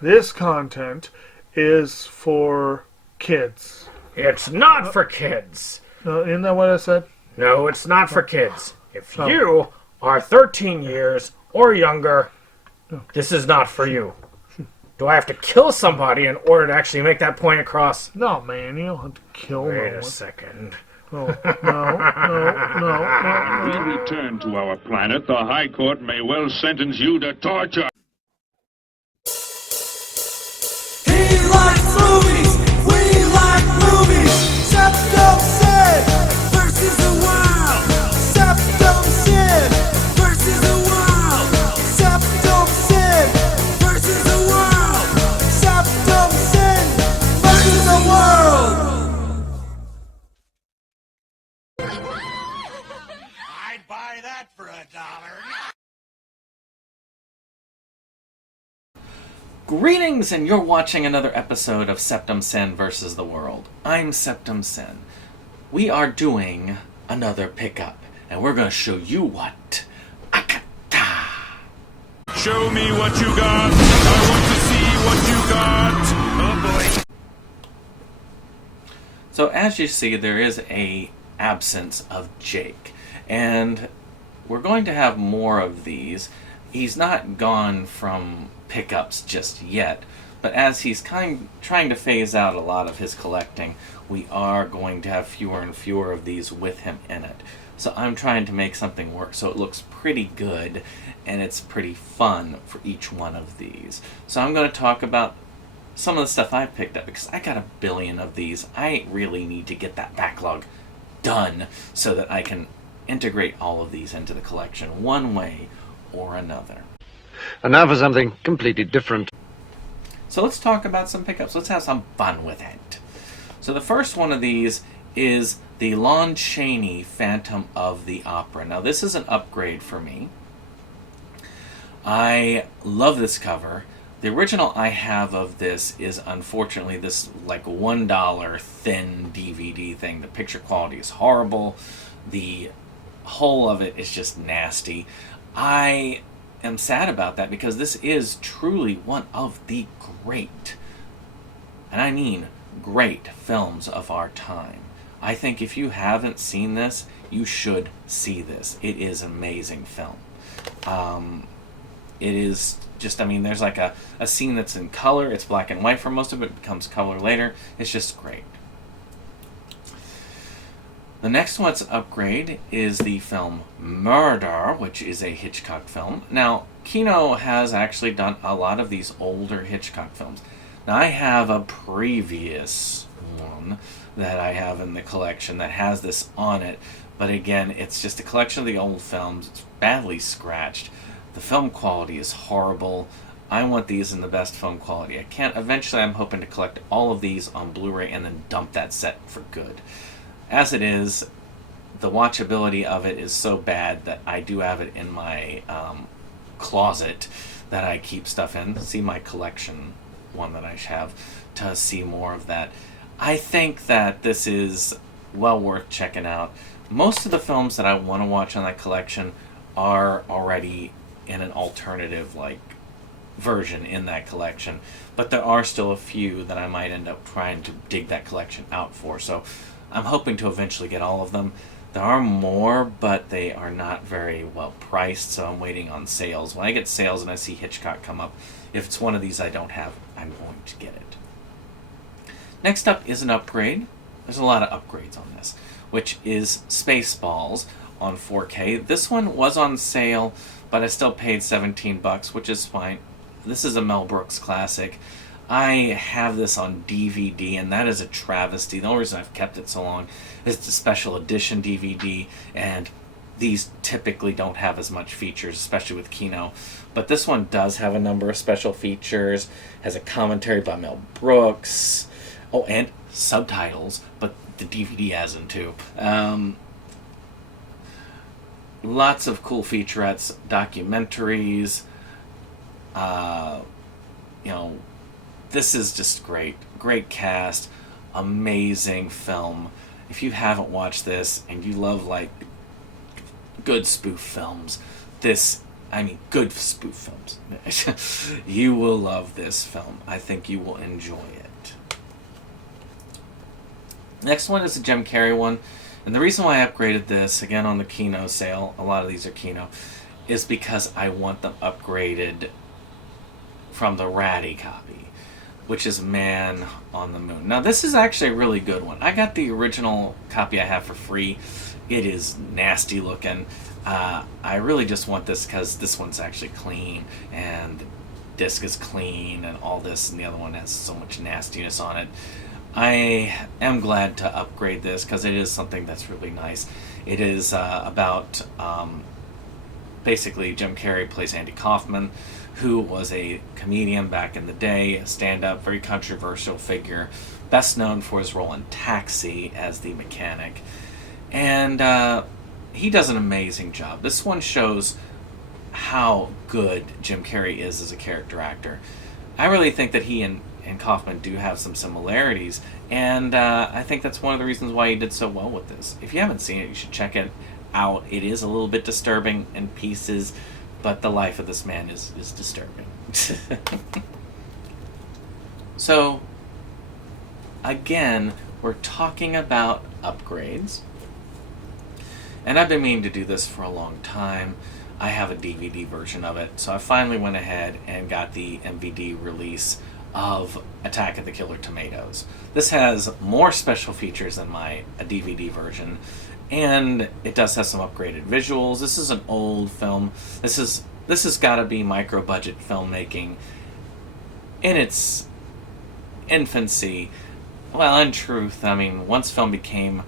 This content is for kids. It's not for kids. Isn't that what I said? No, it's not for kids. If Oh. you are 13 years or younger, this is not for you. Do I have to kill somebody in order to actually make that point across? No, man, you don't have to kill no Wait one. a second. Oh, no. We return to our planet. The High Court may well sentence you to torture. He likes movies, we like movies. SeptumSin versus the world. SeptumSin versus the world. SeptumSin versus the world. SeptumSin versus the world. I'd buy that for $1. Greetings, and you're watching another episode of SeptumSin versus the World. I'm SeptumSin. We are doing another pickup, and we're going to show you what. Akata! Show me what you got. I want to see what you got. Oh boy. So as you see, there is a absence of Jake, and we're going to have more of these. He's not gone from pickups just yet, but as he's trying to phase out a lot of his collecting, we are going to have fewer and fewer of these with him in it. So I'm trying to make something work so it looks pretty good and it's pretty fun for each one of these. So I'm going to talk about some of the stuff I've picked up because I got 1 billion of these. I really need to get that backlog done so that I can integrate all of these into the collection one way or another. And now for something completely different. So let's talk about some pickups. Let's have some fun with it. So the first one of these is the Lon Chaney Phantom of the Opera. Now this is an upgrade for me. I love this cover. The original I have of this is unfortunately this like $1 thin DVD thing. The picture quality is horrible. The whole of it is just nasty. I am sad about that because this is truly one of the great, and I mean great, films of our time. I think if you haven't seen this, you should see this. It is an amazing film. It is just, I mean, there's like a scene that's in color. It's black and white for most of it. It becomes color later. It's just great. The next one's upgrade is the film Murder, which is a Hitchcock film. Now, Kino has actually done a lot of these older Hitchcock films. Now, I have a previous one that I have in the collection that has this on it, but again, it's just a collection of the old films. It's badly scratched. The film quality is horrible. I want these in the best film quality I can. Eventually, I'm hoping to collect all of these on Blu-ray and then dump that set for good. As it is, the watchability of it is so bad that I do have it in my closet that I keep stuff in. See my collection one that I have to see more of that. I think that this is well worth checking out. Most of the films that I want to watch on that collection are already in an alternative like version in that collection, but there are still a few that I might end up trying to dig that collection out for. So I'm hoping to eventually get all of them. There are more, but they are not very well priced, so I'm waiting on sales. When I get sales and I see Hitchcock come up, if it's one of these I don't have, I'm going to get it. Next up is an upgrade. There's a lot of upgrades on this, which is Spaceballs on 4K. This one was on sale, but I still paid $17, which is fine. This is a Mel Brooks classic. I have this on DVD, and that is a travesty. The only reason I've kept it so long is the special edition DVD, and these typically don't have as much features, especially with Kino. But this one does have a number of special features, has a commentary by Mel Brooks, oh, and subtitles, but the DVD has them too. Lots of cool featurettes, documentaries, this is just great. Great cast, amazing film. If you haven't watched this and you love like good spoof films, this I mean, good spoof films. You will love this film. I think you will enjoy it. Next one is a Jim Carrey one. And the reason why I upgraded this, again on the Kino sale, a lot of these are Kino, is because I want them upgraded from the Ratty copy, which is Man on the Moon. Now, this is actually a really good one. I got the original copy I have for free. It is nasty looking. I really just want this because this one's actually clean, and the disc is clean, and all this, and the other one has so much nastiness on it. I am glad to upgrade this because it is something that's really nice. It is about basically Jim Carrey plays Andy Kaufman, who was a comedian back in the day, a stand-up, very controversial figure, best known for his role in Taxi as the mechanic. And he does an amazing job. This one shows how good Jim Carrey is as a character actor. I really think that he and Kaufman do have some similarities, and I think that's one of the reasons why he did so well with this. If you haven't seen it, you should check it out. It is a little bit disturbing in pieces, but the life of this man is disturbing. So, again, we're talking about upgrades. And I've been meaning to do this for a long time. I have a DVD version of it, so I finally went ahead and got the MVD release of Attack of the Killer Tomatoes. This has more special features than my DVD version, and it does have some upgraded visuals. This is an old film. This has got to be micro-budget filmmaking in its infancy. Well, in truth, I mean, once film became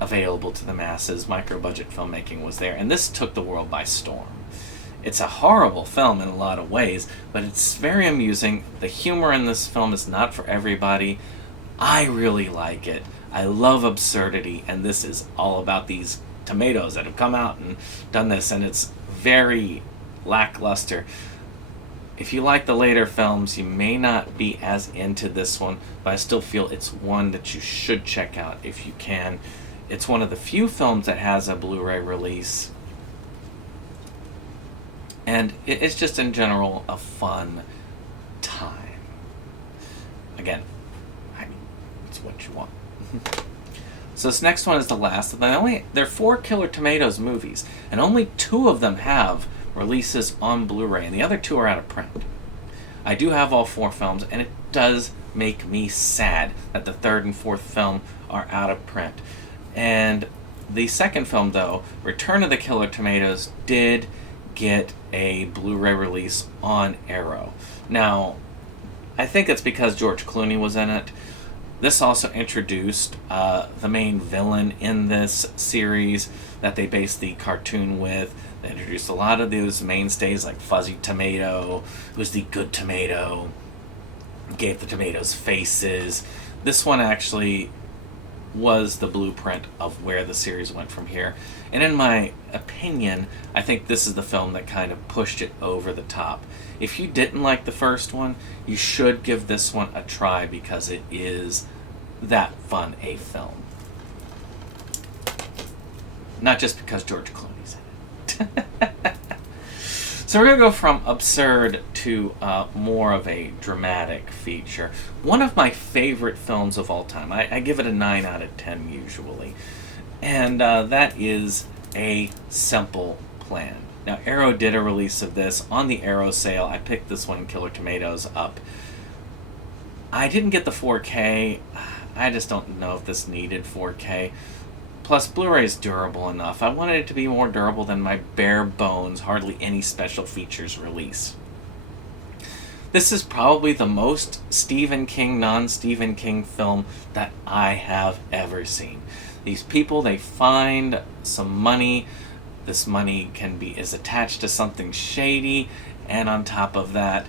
available to the masses, micro-budget filmmaking was there, and this took the world by storm. It's a horrible film in a lot of ways, but it's very amusing. The humor in this film is not for everybody. I really like it. I love absurdity, and this is all about these tomatoes that have come out and done this, and it's very lackluster. If you like the later films, you may not be as into this one, but I still feel it's one that you should check out if you can. It's one of the few films that has a Blu-ray release. And it's just in general a fun time. Again, I mean, it's what you want. So this next one is the last. There are 4 Killer Tomatoes movies, and only 2 of them have releases on Blu-ray, and the other 2 are out of print. I do have all 4 films, and it does make me sad that the 3rd and 4th film are out of print. And the second film, though, Return of the Killer Tomatoes, did get a Blu-ray release on Arrow. Now, I think it's because George Clooney was in it. This also introduced the main villain in this series that they based the cartoon with. They introduced a lot of those mainstays like Fuzzy Tomato, who's the good tomato, gave the tomatoes faces. This one actually was the blueprint of where the series went from here. And in my opinion, I think this is the film that kind of pushed it over the top. If you didn't like the first one, you should give this one a try because it is that fun a film. Not just because George Clooney's in it. So we're going to go from absurd to more of a dramatic feature. One of my favorite films of all time. I give it a 9 out of 10 usually. And that is A Simple Plan. Now, Arrow did a release of this on the Arrow sale. I picked this one, Killer Tomatoes, up. I didn't get the 4K. I just don't know if this needed 4K. Plus, Blu-ray is durable enough. I wanted it to be more durable than my bare bones, hardly any special features release. This is probably the most Stephen King, non-Stephen King film that I have ever seen. These people, they find some money. This money is attached to something shady, and on top of that,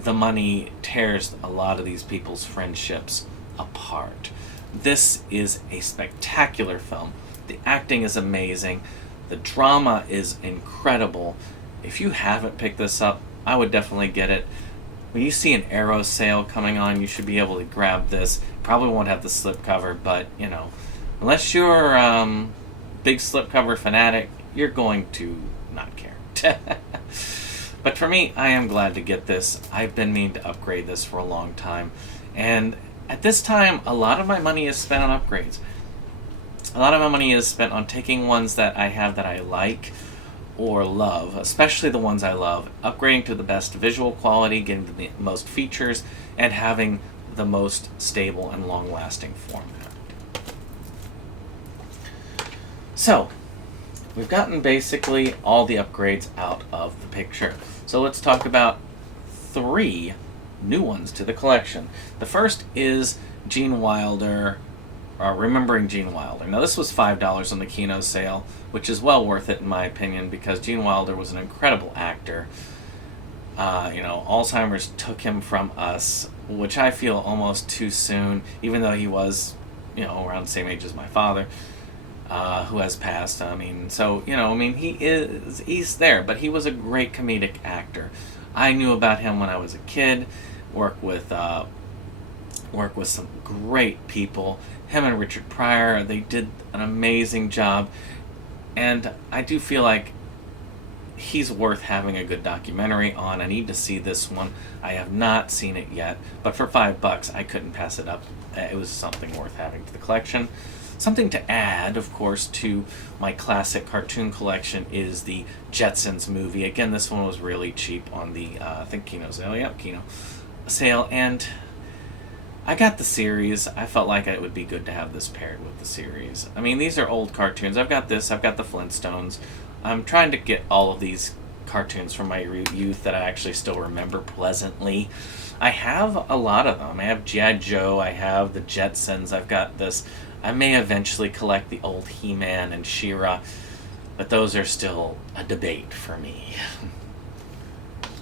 the money tears a lot of these people's friendships apart. This is a spectacular film. The acting is amazing. The drama is incredible. If you haven't picked this up, I would definitely get it. When you see an Arrow sale coming on, you should be able to grab this. Probably won't have the slipcover, but, you know, unless you're big slipcover fanatic, you're going to not care. But for me, I am glad to get this. I've been meaning to upgrade this for a long time. And at this time, a lot of my money is spent on upgrades. A lot of my money is spent on taking ones that I have that I like or love, especially the ones I love, upgrading to the best visual quality, getting the most features, and having the most stable and long-lasting format. So, we've gotten basically all the upgrades out of the picture. So let's talk about 3 new ones to the collection. The first is Gene Wilder, Remembering Gene Wilder. Now this was $5 on the Kino sale, which is well worth it in my opinion, because Gene Wilder was an incredible actor. Alzheimer's took him from us, which I feel almost too soon, even though he was, around the same age as my father, who has passed. He's there, but he was a great comedic actor. I knew about him when I was a kid, worked with some great people. Him and Richard Pryor, they did an amazing job, and I do feel like he's worth having a good documentary on. I need to see this one. I have not seen it yet, but for $5, I couldn't pass it up. It was something worth having to the collection. Something to add, of course, to my classic cartoon collection is the Jetsons movie. Again, this one was really cheap on the, Kino sale. Yeah, Kino sale, and I got the series. I felt like it would be good to have this paired with the series. I mean, these are old cartoons. I've got this. I've got the Flintstones. I'm trying to get all of these cartoons from my youth that I actually still remember pleasantly. I have a lot of them. I have G.I. Joe. I have the Jetsons. I've got this. I may eventually collect the old He-Man and She-Ra, but those are still a debate for me.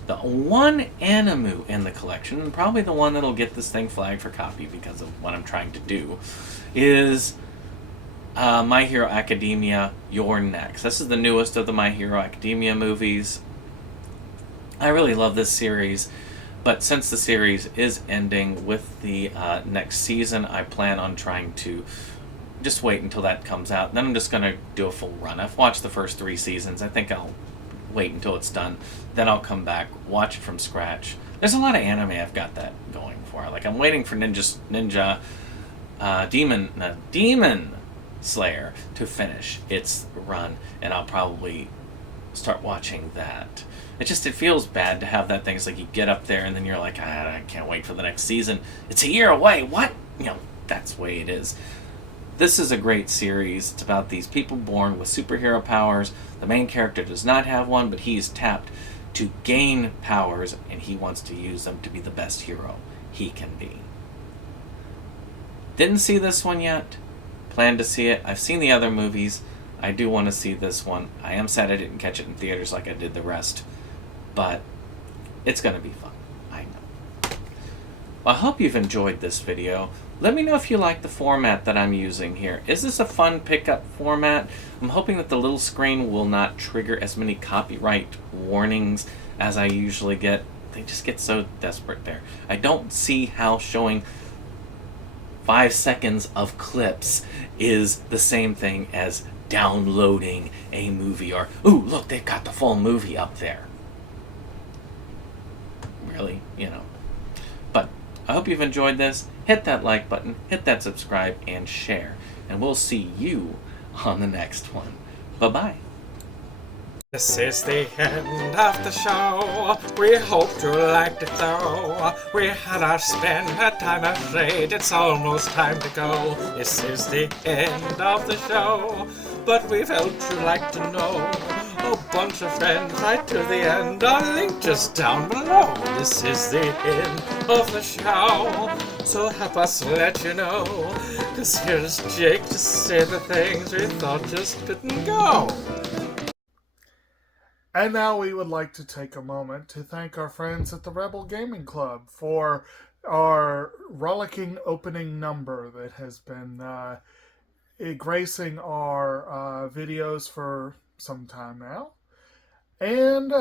The one Animu in the collection, and probably the one that'll get this thing flagged for copy because of what I'm trying to do, is My Hero Academia, You're Next. This is the newest of the My Hero Academia movies. I really love this series, but since the series is ending with the next season, I plan on trying to just wait until that comes out. Then I'm just going to do a full run. I've watched the first 3 seasons. I think I'll wait until it's done. Then I'll come back, watch it from scratch. There's a lot of anime I've got that going for. Like, I'm waiting for Demon Slayer to finish its run, and I'll probably start watching that. It feels bad to have that thing. It's like you get up there and then you're like, I can't wait for the next season. It's a year away. What? That's the way it is. This is a great series. It's about these people born with superhero powers. The main character does not have one, but he's tapped to gain powers, and he wants to use them to be the best hero he can be. Didn't see this one yet. Plan to see it. I've seen the other movies. I do want to see this one. I am sad I didn't catch it in theaters like I did the rest, but it's going to be fun. I know. Well, I hope you've enjoyed this video. Let me know if you like the format that I'm using here. Is this a fun pickup format? I'm hoping that the little screen will not trigger as many copyright warnings as I usually get. They just get so desperate there. I don't see how showing 5 seconds of clips is the same thing as downloading a movie, or, ooh, look, they've got the full movie up there. Really, But I hope you've enjoyed this. Hit that like button, hit that subscribe, and share. And we'll see you on the next one. Bye-bye. This is the end of the show. We hope you liked it though. We had our spend, had time afraid. It's almost time to go. This is the end of the show. But we felt you'd like to know. A bunch of friends right to the end. A link just down below. This is the end of the show. So help us let you know. 'Cause here's Jake to say the things we thought just couldn't go. And now we would like to take a moment to thank our friends at the Rebel Gaming Club for our rollicking opening number that has been gracing our videos for some time now. And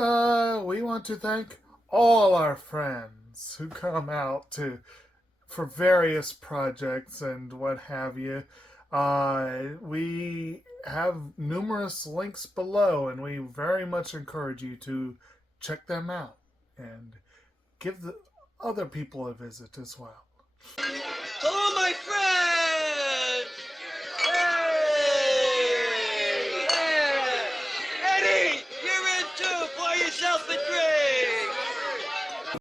we want to thank all our friends who come out for various projects and what have you. We have numerous links below, and we very much encourage you to check them out and give the other people a visit as well.